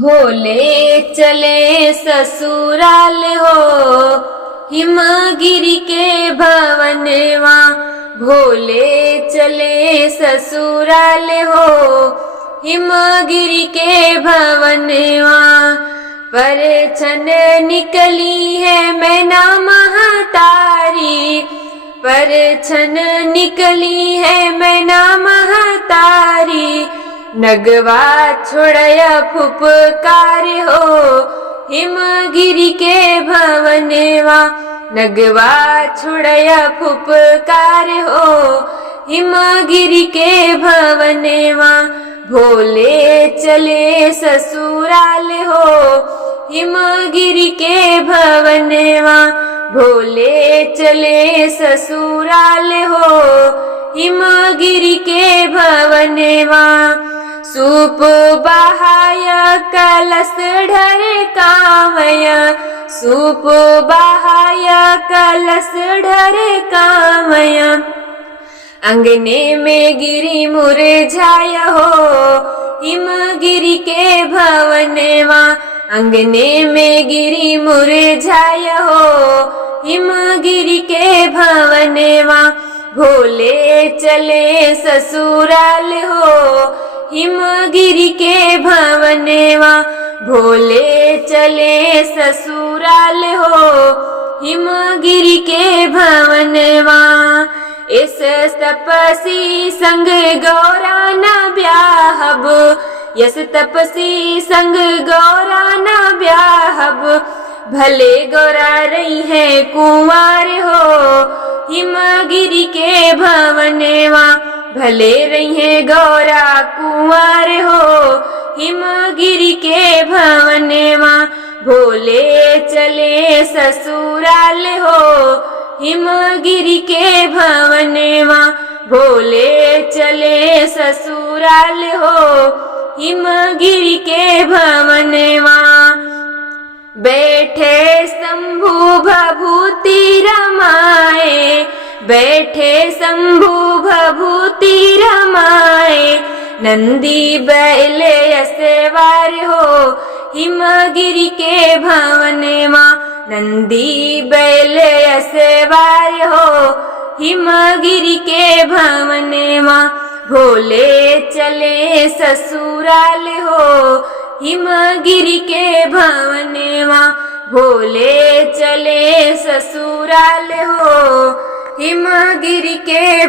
भोले चले ससुराल हो, हिमगिरी के भवनवा। भोले चले ससुराल हो, हिमगिरी के भवनवा। पर छन निकली है मैना महतारी, पर छन निकली है मैना महतारी। नगवा छोड़या फुफकार हो, हिमगिरी के भवनवा। नगवा छोड़या फुफकार हो, हिमगिरी के भवनवा। भोले चले ससुराल हो, हिमगिरी के भवनवा। भोले चले ससुराल हो, हिमगिरी के भवनवा। सूप बहाय कलश ढर कामय, सूप बहाय कलश ढर कामय। अंगने में गिरी मुरझाय हो, हिमगिरी के भवनवा। अंगने में गिरी मुरझाय हो, हिमगिरी के भवनवा। भोले चले ससुराल हो, हिमगिरी के भवनवा। भोले चले ससुराल हो, हिमगिरी के भवनवा। इस तपसी संग गौरा न ब्याहब, यस तपसी संग गौरा न ब्याहब। भले गौरा रही है कुंवार हो, हिमगिरी के भवनवा। भले रही है गौरा कुंवार हो, हिमगिरी के भवनवा। भोले चले ससुराल हो, हिमगिरी के भवनवा। भोले चले ससुराल हो, हिमगिरी के भवनवा। बैठे शंभु भभूति रमाए, बैठे शंभु भभूति रमाए। नंदी बैल असवार हो, हिमगिरी के भवनवा। नंदी बैल असवार हो, हिमगिरी के भवनवा। भोले चले ससुराल हो, हिमगिरी के भवनवा। भोले चले ससुराल हो, हिमगिरी के